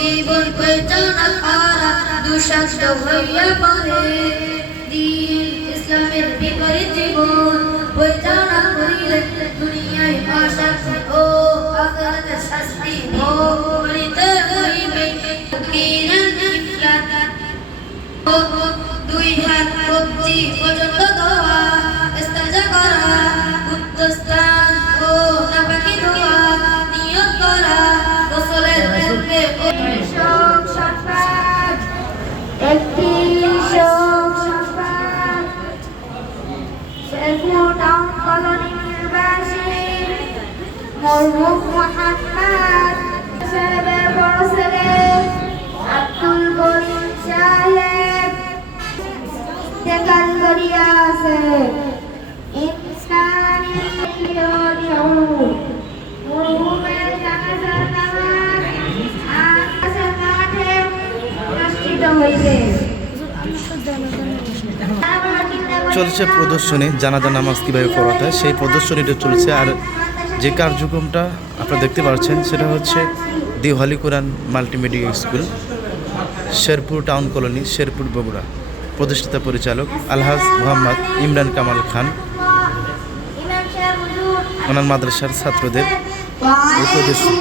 জীবন পরিচালনা করা দুঃসাধ্য হইয়া পড়ে। দ্বীন ইসলামের বিপরীত জীবন পরিচালনা করিলে দুনিয়ায় অশান্তি ও আখিরাতে শাস্তি ভোগ করিতে হইবে। দুই হাত কবজি পর্যন্ত ধোয়া, ইস্তেঞ্জা করা, উত্তস্থান ও নাপাকি ধোয়া, নিয়ত করা, গোসলের পূর্বে শোক সংবাদ, একটি শোক সংবাদ। শেরপুর টাউন কলোনির বাসী মরহুম মোহাম্মদ সাহেবের বড় ছেলে আব্দুল করিম সাহেব ইন্তেকাল করিয়াছে। মরহুমের জানাজার নামাজ আকাশের মাঠে অনুষ্ঠিত হইবে। চলছে প্রদর্শনী, জানাজা নামাজ কীভাবে পড়াতে হয় সেই প্রদর্শনীটা চলছে। আর যে কার্যক্রমটা আপনারা দেখতে পাচ্ছেন সেটা হচ্ছে the holy Quran multimedia school, Sherpur town colony, Sherpur, Bogura. প্রতিষ্ঠাতা পরিচালক আলহাজ মোহাম্মদ ইমরান কামাল খান। ওনার মাদ্রাসার ছাত্রদের এই প্রদর্শনী।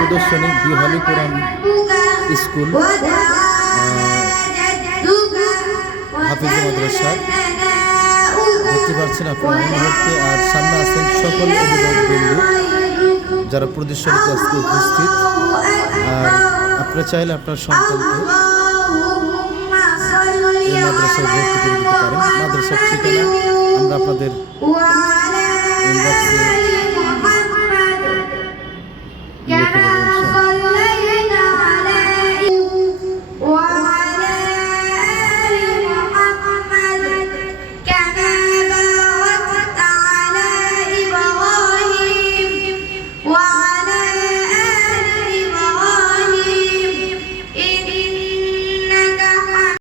প্রদর্শনী দি হলি কোরআন স্কুল, হাফিজ মাদ্রাসা দেখতে পাচ্ছেন আপনারা এই মুহূর্তে। আর সামনে আছেন সকল অভিভাবকবৃন্দ যারা প্রদর্শনীতে আজকে উপস্থিত। আর আপনারা চাইলে আপনার সন্তানকে এই মাদ্রাসায় ভর্তি করে দিতে পারেন। মাদ্রাসার ঠিকানা আমরা আপনাদের